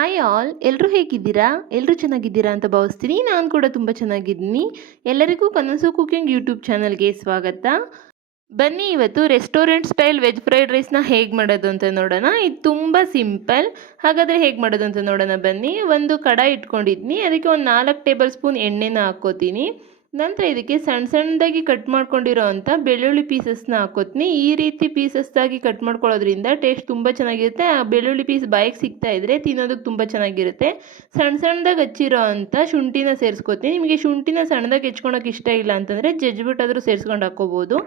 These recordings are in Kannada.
ಹಾಯ್ ಆಲ್, ಎಲ್ಲರೂ ಹೇಗಿದ್ದೀರಾ? ಎಲ್ಲರೂ ಚೆನ್ನಾಗಿದ್ದೀರಾ ಅಂತ ಭಾವಿಸ್ತೀನಿ. ನಾನು ಕೂಡ ತುಂಬ ಚೆನ್ನಾಗಿದ್ದೀನಿ. ಎಲ್ಲರಿಗೂ ಕನಸು ಕುಕಿಂಗ್ ಯೂಟ್ಯೂಬ್ ಚಾನಲ್ಗೆ ಸ್ವಾಗತ. ಬನ್ನಿ ಇವತ್ತು ರೆಸ್ಟೋರೆಂಟ್ ಸ್ಟೈಲ್ ವೆಜ್ ಫ್ರೈಡ್ ರೈಸ್ನ ಹೇಗೆ ಮಾಡೋದು ಅಂತ ನೋಡೋಣ. ಇದು ತುಂಬ ಸಿಂಪಲ್. ಹಾಗಾದರೆ ಹೇಗೆ ಮಾಡೋದು ಅಂತ ನೋಡೋಣ ಬನ್ನಿ. ಒಂದು ಕಡಾಯಿ ಇಟ್ಕೊಂಡಿದ್ದೀನಿ, ಅದಕ್ಕೆ ಒಂದು 4 ಟೇಬಲ್ ಸ್ಪೂನ್ ಎಣ್ಣೆನ ಹಾಕ್ಕೋತೀನಿ. ನಂತರ ಇದಕ್ಕೆ ಸಣ್ಣ ಸಣ್ಣದಾಗಿ ಕಟ್ ಮಾಡ್ಕೊಂಡಿರೋ ಅಂಥ ಬೆಳ್ಳುಳ್ಳಿ ಪೀಸಸ್ನ ಹಾಕೋತೀನಿ. ಈ ರೀತಿ ಪೀಸಸ್ದಾಗಿ ಕಟ್ ಮಾಡ್ಕೊಳ್ಳೋದ್ರಿಂದ ಟೇಸ್ಟ್ ತುಂಬ ಚೆನ್ನಾಗಿರುತ್ತೆ. ಆ ಬೆಳ್ಳುಳ್ಳಿ ಪೀಸ್ ಬಾಯಿಗೆ ಸಿಗ್ತಾ ಇದ್ದರೆ ತಿನ್ನೋದಕ್ಕೆ ತುಂಬ ಚೆನ್ನಾಗಿರುತ್ತೆ. ಸಣ್ಣ ಸಣ್ಣದಾಗಿ ಹಚ್ಚಿರೋ ಅಂಥ ಶುಂಠಿನ ಸೇರಿಸ್ಕೊತೀನಿ. ನಿಮಗೆ ಶುಂಠಿನ ಸಣ್ಣದಾಗಿ ಹೆಚ್ಕೊಳಕ್ಕೆ ಇಷ್ಟ ಇಲ್ಲ ಅಂತಂದರೆ ಜಜ್ಜಿಬಿಟ್ಟಾದರೂ ಸೇರಿಸ್ಕೊಂಡು ಹಾಕ್ಕೋಬೋದು.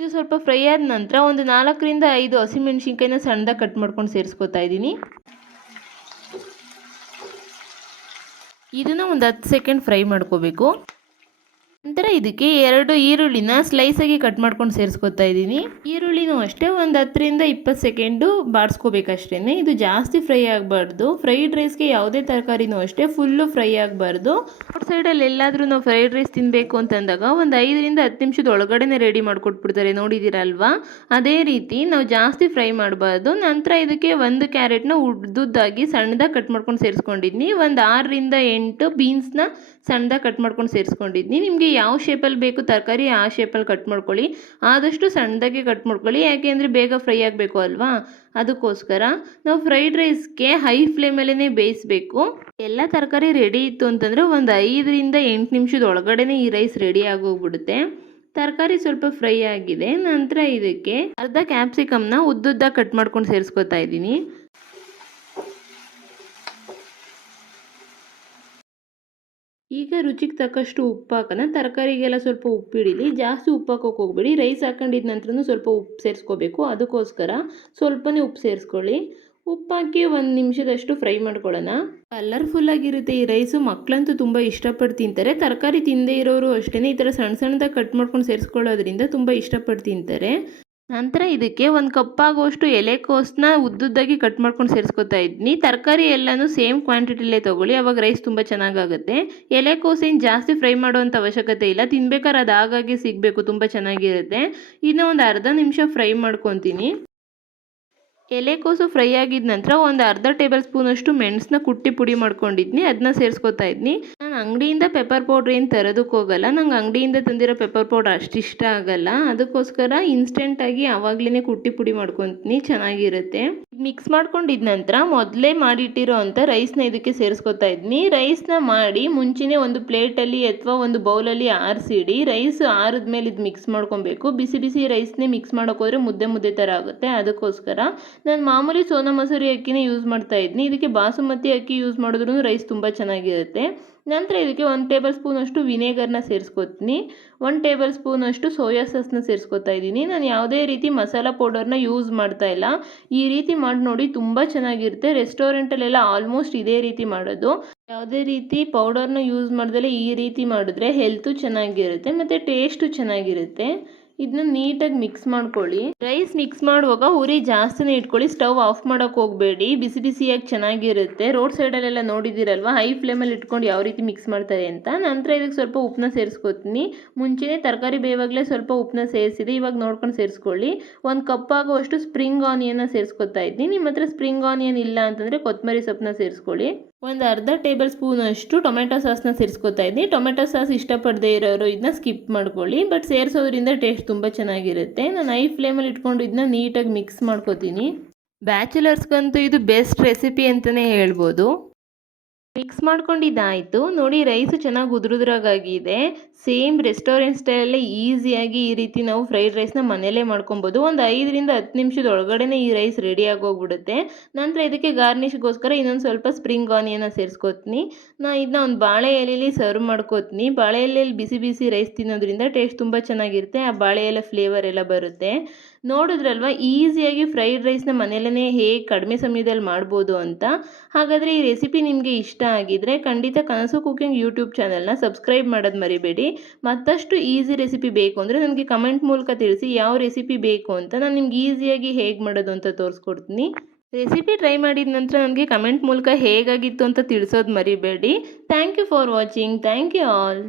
ಇದು ಸ್ವಲ್ಪ ಫ್ರೈ ಆದ ನಂತರ ಒಂದು 4ರಿಂದ 5 ಹಸಿಮೆಣ್ಸಿನ್ಕಾಯಿನ ಸಣ್ಣದಾಗಿ ಕಟ್ ಮಾಡ್ಕೊಂಡು ಸೇರಿಸ್ಕೊತಾ ಇದ್ದೀನಿ. ಇದನ್ನು ಒಂದು 10 ಸೆಕೆಂಡ್ ಫ್ರೈ ಮಾಡ್ಕೋಬೇಕು. ನಂತರ ಇದಕ್ಕೆ 2 ಈರುಳ್ಳಿನ ಸ್ಲೈಸಾಗಿ ಕಟ್ ಮಾಡ್ಕೊಂಡು ಸೇರಿಸ್ಕೊತಾ ಇದ್ದೀನಿ. ಈರುಳ್ಳಿನೂ ಅಷ್ಟೇ ಒಂದು 10ರಿಂದ 20 ಸೆಕೆಂಡು ಬಾಡಿಸ್ಕೋಬೇಕಷ್ಟೇ. ಇದು ಜಾಸ್ತಿ ಫ್ರೈ ಆಗಬಾರ್ದು. ಫ್ರೈಡ್ ರೈಸ್ಗೆ ಯಾವುದೇ ತರಕಾರಿನೂ ಅಷ್ಟೇ ಫುಲ್ಲು ಫ್ರೈ ಆಗಬಾರ್ದು. ಔಟ್ ಸೈಡಲ್ಲಿ ಎಲ್ಲಾದರೂ ನಾವು ಫ್ರೈಡ್ ರೈಸ್ ತಿನ್ನಬೇಕು ಅಂತಂದಾಗ ಒಂದು 5ರಿಂದ 10 ನಿಮಿಷದ ಒಳಗಡೆ ರೆಡಿ ಮಾಡಿಕೊಟ್ಬಿಡ್ತಾರೆ, ನೋಡಿದ್ದೀರಲ್ವಾ? ಅದೇ ರೀತಿ ನಾವು ಜಾಸ್ತಿ ಫ್ರೈ ಮಾಡಬಾರ್ದು. ನಂತರ ಇದಕ್ಕೆ ಒಂದು ಕ್ಯಾರೆಟ್ನ ಉದ್ದುದ್ದಾಗಿ ಸಣ್ಣದಾಗಿ ಕಟ್ ಮಾಡ್ಕೊಂಡು ಸೇರಿಸ್ಕೊಂಡಿದ್ನಿ. ಒಂದು 6ರಿಂದ 8 ಬೀನ್ಸ್ನ ಸಣ್ಣದಾಗಿ ಕಟ್ ಮಾಡ್ಕೊಂಡು ಸೇರಿಸ್ಕೊಂಡಿದ್ನಿ. ನಿಮಗೆ ಯಾವ ಶೇಪಲ್ಲಿ ಬೇಕು ತರಕಾರಿ ಆ ಶೇಪಲ್ಲಿ ಕಟ್ ಮಾಡ್ಕೊಳ್ಳಿ. ಆದಷ್ಟು ಸಣ್ಣದಾಗಿ ಕಟ್ ಮಾಡ್ಕೊಳ್ಳಿ, ಯಾಕೆ ಅಂದರೆ ಬೇಗ ಫ್ರೈ ಆಗಬೇಕು ಅಲ್ವಾ? ಅದಕ್ಕೋಸ್ಕರ ನಾವು ಫ್ರೈಡ್ ರೈಸ್ಗೆ ಹೈ ಫ್ಲೇಮಲ್ಲೇ ಬೇಯಿಸಬೇಕು. ಎಲ್ಲ ತರಕಾರಿ ರೆಡಿ ಇತ್ತು ಅಂತಂದರೆ ಒಂದು 5ರಿಂದ 8 ನಿಮಿಷದ ಒಳಗಡೆ ಈ ರೈಸ್ ರೆಡಿ ಆಗೋಗ್ಬಿಡುತ್ತೆ. ತರಕಾರಿ ಸ್ವಲ್ಪ ಫ್ರೈ ಆಗಿದೆ. ನಂತರ ಇದಕ್ಕೆ ಅರ್ಧ ಕ್ಯಾಪ್ಸಿಕಮ್ನ ಉದ್ದುದ್ದ ಕಟ್ ಮಾಡ್ಕೊಂಡು ಸೇರಿಸ್ಕೊತಾ ಇದ್ದೀನಿ. ಈಗ ರುಚಿಗೆ ತಕ್ಕಷ್ಟು ಉಪ್ಪು ಹಾಕೋಣ. ತರಕಾರಿಗೆಲ್ಲ ಸ್ವಲ್ಪ ಉಪ್ಪು ಹಿಡೀಲಿ. ಜಾಸ್ತಿ ಉಪ್ಪು ಹಾಕೋಕೆ ಹೋಗ್ಬೇಡಿ. ರೈಸ್ ಹಾಕೊಂಡಿದ ನಂತರ ಸ್ವಲ್ಪ ಉಪ್ಪು ಸೇರಿಸ್ಕೋಬೇಕು. ಅದಕ್ಕೋಸ್ಕರ ಸ್ವಲ್ಪನೇ ಉಪ್ಪು ಸೇರಿಸ್ಕೊಳ್ಳಿ. ಉಪ್ಪು ಹಾಕಿ 1 ನಿಮಿಷದಷ್ಟು ಫ್ರೈ ಮಾಡ್ಕೊಳ್ಳೋಣ. ಕಲರ್ಫುಲ್ಲಾಗಿರುತ್ತೆ ಈ ರೈಸು. ಮಕ್ಕಳಂತೂ ತುಂಬ ಇಷ್ಟಪಟ್ಟು ತಿಂತಾರೆ. ತರಕಾರಿ ತಿನ್ನದೇ ಇರೋರು ಅಷ್ಟೇ ಈ ಥರ ಸಣ್ಣ ಸಣ್ಣದಾಗಿ ಕಟ್ ಮಾಡ್ಕೊಂಡು ಸೇರಿಸ್ಕೊಳ್ಳೋದ್ರಿಂದ ತುಂಬ ಇಷ್ಟಪಟ್ಟು ತಿಂತಾರೆ. ನಂತರ ಇದಕ್ಕೆ 1 ಕಪ್ ಆಗುವಷ್ಟು ಎಲೆಕೋಸನ್ನ ಉದ್ದುದ್ದಾಗಿ ಕಟ್ ಮಾಡ್ಕೊಂಡು ಸೇರಿಸ್ಕೊತಾ ಇದ್ದೀನಿ. ತರಕಾರಿ ಎಲ್ಲನೂ ಸೇಮ್ ಕ್ವಾಂಟಿಟಿಲೇ ತೊಗೊಳ್ಳಿ, ಅವಾಗ ರೈಸ್ ತುಂಬ ಚೆನ್ನಾಗಾಗುತ್ತೆ. ಎಲೆಕೋಸು ಏನು ಜಾಸ್ತಿ ಫ್ರೈ ಮಾಡೋವಂಥ ಅವಶ್ಯಕತೆ ಇಲ್ಲ. ತಿನ್ಬೇಕಾದ್ರೆ ಅದು ಆಗಾಗ್ಗೆ ಸಿಗಬೇಕು, ತುಂಬ ಚೆನ್ನಾಗಿರುತ್ತೆ. ಇದನ್ನ ಒಂದು ಅರ್ಧ ನಿಮಿಷ ಫ್ರೈ ಮಾಡ್ಕೊತೀನಿ. ಎಲೆಕೋಸು ಫ್ರೈ ಆಗಿದ ನಂತರ ಒಂದು ಅರ್ಧ ಟೇಬಲ್ ಸ್ಪೂನಷ್ಟು ಮೆಣಸನ್ನ ಕುಟ್ಟಿ ಪುಡಿ ಮಾಡ್ಕೊಂಡಿದ್ನಿ, ಅದನ್ನ ಸೇರಿಸ್ಕೊತಾ ಇದ್ನಿ. ನಾನು ಅಂಗಡಿಯಿಂದ ಪೆಪ್ಪರ್ ಪೌಡ್ರ್ ಏನು ತರೋದಕ್ಕೆ ಹೋಗಲ್ಲ. ನಂಗೆ ಅಂಗಡಿಯಿಂದ ತಂದಿರೋ ಪೆಪ್ಪರ್ ಪೌಡ್ರ್ ಅಷ್ಟು ಇಷ್ಟ ಆಗಲ್ಲ. ಅದಕ್ಕೋಸ್ಕರ ಇನ್ಸ್ಟೆಂಟಾಗಿ ಆವಾಗಲೇ ಕುಟ್ಟಿ ಪುಡಿ ಮಾಡ್ಕೊತೀನಿ, ಚೆನ್ನಾಗಿರುತ್ತೆ. ಮಿಕ್ಸ್ ಮಾಡ್ಕೊಂಡಿದ ನಂತರ ಮೊದಲೇ ಮಾಡಿಟ್ಟಿರೋ ಅಂಥ ರೈಸ್ನ ಇದಕ್ಕೆ ಸೇರಿಸ್ಕೊತಾ ಇದ್ನಿ. ರೈಸ್ನ ಮಾಡಿ ಮುಂಚೆನೇ ಒಂದು ಪ್ಲೇಟಲ್ಲಿ ಅಥವಾ ಒಂದು ಬೌಲಲ್ಲಿ ಆರಿಸಿಡಿ. ರೈಸ್ ಆರಿದ ಮೇಲೆ ಇದು ಮಿಕ್ಸ್ ಮಾಡ್ಕೊಬೇಕು. ಬಿಸಿ ಬಿಸಿ ರೈಸ್ನೇ ಮಿಕ್ಸ್ ಮಾಡೋಕ್ಕೋದ್ರೆ ಮುದ್ದೆ ಮುದ್ದೆ ಥರ ಆಗುತ್ತೆ. ಅದಕ್ಕೋಸ್ಕರ ನಾನು ಮಾಮೂಲಿ ಸೋನಾ ಮಸೂರಿ ಅಕ್ಕಿನೇ ಯೂಸ್ ಮಾಡ್ತಾ ಇದ್ದೀನಿ. ಇದಕ್ಕೆ ಬಾಸುಮತಿ ಅಕ್ಕಿ ಯೂಸ್ ಮಾಡಿದ್ರೂ ರೈಸ್ ತುಂಬ ಚೆನ್ನಾಗಿರುತ್ತೆ. ನಂತರ ಇದಕ್ಕೆ 1 ಟೇಬಲ್ ಸ್ಪೂನಷ್ಟು ವಿನೇಗರ್ನ ಸೇರಿಸ್ಕೊತೀನಿ. 1 ಟೇಬಲ್ ಸ್ಪೂನಷ್ಟು ಸೋಯಾ ಸಾಸ್ನ ಸೇರಿಸ್ಕೊತಾ ಇದ್ದೀನಿ. ನಾನು ಯಾವುದೇ ರೀತಿ ಮಸಾಲ ಪೌಡರ್ನ ಯೂಸ್ ಮಾಡ್ತಾ ಇಲ್ಲ. ಈ ರೀತಿ ಮಾಡಿ ನೋಡಿ, ತುಂಬ ಚೆನ್ನಾಗಿರುತ್ತೆ. ರೆಸ್ಟೋರೆಂಟಲ್ಲೆಲ್ಲ ಆಲ್ಮೋಸ್ಟ್ ಇದೇ ರೀತಿ ಮಾಡೋದು. ಯಾವುದೇ ರೀತಿ ಪೌಡರ್ನ ಯೂಸ್ ಮಾಡ್ದಲೇ ಈ ರೀತಿ ಮಾಡಿದ್ರೆ ಹೆಲ್ತು ಚೆನ್ನಾಗಿರುತ್ತೆ ಮತ್ತು ಟೇಸ್ಟು ಚೆನ್ನಾಗಿರುತ್ತೆ. ಇದನ್ನ ನೀಟಾಗಿ ಮಿಕ್ಸ್ ಮಾಡ್ಕೊಳ್ಳಿ. ರೈಸ್ ಮಿಕ್ಸ್ ಮಾಡುವಾಗ ಉರಿ ಜಾಸ್ತಿನೇ ಇಟ್ಕೊಳ್ಳಿ, ಸ್ಟವ್ ಆಫ್ ಮಾಡೋಕೆ ಹೋಗಬೇಡಿ. ಬಿಸಿ ಬಿಸಿಯಾಗಿ ಚೆನ್ನಾಗಿರುತ್ತೆ. ರೋಡ್ ಸೈಡಲ್ಲೆಲ್ಲ ನೋಡಿದ್ದೀರಲ್ವ, ಹೈ ಫ್ಲೇಮಲ್ಲಿ ಇಟ್ಕೊಂಡು ಯಾವ ರೀತಿ ಮಿಕ್ಸ್ ಮಾಡ್ತಾರೆ ಅಂತ. ನಂತರ ಇದಕ್ಕೆ ಸ್ವಲ್ಪ ಉಪ್ಪನ್ನ ಸೇರಿಸ್ಕೊತೀನಿ. ಮುಂಚೆನೇ ತರಕಾರಿ ಬೇವಾಗಲೇ ಸ್ವಲ್ಪ ಉಪ್ಪನ್ನ ಸೇರಿಸಿದೆ, ಇವಾಗ ನೋಡ್ಕೊಂಡು ಸೇರಿಸ್ಕೊಳ್ಳಿ. 1 ಕಪ್ ಆಗುವಷ್ಟು ಸ್ಪ್ರಿಂಗ್ ಆನಿಯನ್ನ ಸೇರಿಸ್ಕೊತಾ ಇದ್ದೀನಿ. ನಿಮ್ಮ ಹತ್ರ ಸ್ಪ್ರಿಂಗ್ ಆನಿಯನ್ ಇಲ್ಲ ಅಂತಂದರೆ ಕೊತ್ತಂಬರಿ ಸೊಪ್ಪನ್ನ ಸೇರಿಸ್ಕೊಳ್ಳಿ. ಒಂದು ಅರ್ಧ ಟೇಬಲ್ ಸ್ಪೂನಷ್ಟು ಟೊಮೆಟೊ ಸಾಸ್ನ ಸೇರಿಸ್ಕೊತಾ ಇದ್ದೀನಿ. ಟೊಮೆಟೊ ಸಾಸ್ ಇಷ್ಟಪಡದೇ ಇರೋರು ಇದನ್ನ ಸ್ಕಿಪ್ ಮಾಡ್ಕೊಳ್ಳಿ, ಬಟ್ ಸೇರಿಸೋದ್ರಿಂದ ಟೇಸ್ಟ್ ತುಂಬ ಚೆನ್ನಾಗಿರುತ್ತೆ. ನಾನು ಹೈ ಫ್ಲೇಮಲ್ಲಿ ಇಟ್ಕೊಂಡು ಇದನ್ನ ನೀಟಾಗಿ ಮಿಕ್ಸ್ ಮಾಡ್ಕೋತೀನಿ. ಬ್ಯಾಚುಲರ್ಸ್ಗಂತೂ ಇದು ಬೆಸ್ಟ್ ರೆಸಿಪಿ ಅಂತಲೇ ಹೇಳ್ಬೋದು. ಮಿಕ್ಸ್ ಮಾಡ್ಕೊಂಡಿದ್ದಾಯಿತು ನೋಡಿ. ರೈಸು ಚೆನ್ನಾಗಿ ಉದುರುದ್ರಾಗಿದೆ. ಸೇಮ್ ರೆಸ್ಟೋರೆಂಟ್ ಸ್ಟೈಲಲ್ಲೇ ಈಸಿಯಾಗಿ ಈ ರೀತಿ ನಾವು ಫ್ರೈಡ್ ರೈಸ್ನ ಮನೆಯಲ್ಲೇ ಮಾಡ್ಕೊಬೋದು. ಒಂದು 5ರಿಂದ 10 ನಿಮಿಷದ ಒಳಗಡೆ ಈ ರೈಸ್ ರೆಡಿ ಆಗೋಗ್ಬಿಡುತ್ತೆ. ನಂತರ ಇದಕ್ಕೆ ಗಾರ್ನಿಷ್ಗೋಸ್ಕರ ಇನ್ನೊಂದು ಸ್ವಲ್ಪ ಸ್ಪ್ರಿಂಗ್ ಆನಿಯನ್ನ ಸೇರಿಸ್ಕೊತೀನಿ. ಇದನ್ನ ಒಂದು ಬಾಳೆ ಎಲೆಯಲ್ಲಿ ಸರ್ವ್ ಮಾಡ್ಕೋತೀನಿ. ಬಾಳೆ ಎಲೆಯಲ್ಲಿ ಬಿಸಿ ಬಿಸಿ ರೈಸ್ ತಿನ್ನೋದ್ರಿಂದ ಟೇಸ್ಟ್ ತುಂಬ ಚೆನ್ನಾಗಿರುತ್ತೆ. ಆ ಬಾಳೆ ಎಲೆ ಫ್ಲೇವರ್ ಎಲ್ಲ ಬರುತ್ತೆ. ನೋಡಿದ್ರಲ್ವ ಈಸಿಯಾಗಿ ಫ್ರೈಡ್ ರೈಸ್ನ ಮನೆಯಲ್ಲೇ ಹೇಗೆ ಕಡಿಮೆ ಸಮಯದಲ್ಲಿ ಮಾಡ್ಬೋದು ಅಂತ. ಹಾಗಾದರೆ ಈ ರೆಸಿಪಿ ನಿಮಗೆ ಇಷ್ಟ ಆಗಿದ್ರೆ ಖಂಡಿತ ಕನಸು ಕುಕಿಂಗ್ ಯೂಟ್ಯೂಬ್ ಚಾನಲ್ನ ಸಬ್ಸ್ಕ್ರೈಬ್ ಮಾಡೋದು ಮರಿಬೇಡಿ. ಮತ್ತಷ್ಟು ಈಸಿ ರೆಸಿಪಿ ಬೇಕು ಅಂದರೆ ನನಗೆ ಕಮೆಂಟ್ ಮೂಲಕ ತಿಳಿಸಿ ಯಾವ ರೆಸಿಪಿ ಬೇಕು ಅಂತ. ನಾನು ನಿಮ್ಗೆ ಈಸಿಯಾಗಿ ಹೇಗೆ ಮಾಡೋದು ಅಂತ ತೋರಿಸ್ಕೊಡ್ತೀನಿ. ರೆಸಿಪಿ ಟ್ರೈ ಮಾಡಿದ ನಂತರ ನನಗೆ ಕಮೆಂಟ್ ಮೂಲಕ ಹೇಗಾಗಿತ್ತು ಅಂತ ತಿಳಿಸೋದು ಮರಿಬೇಡಿ. Thank you for watching. Thank you all.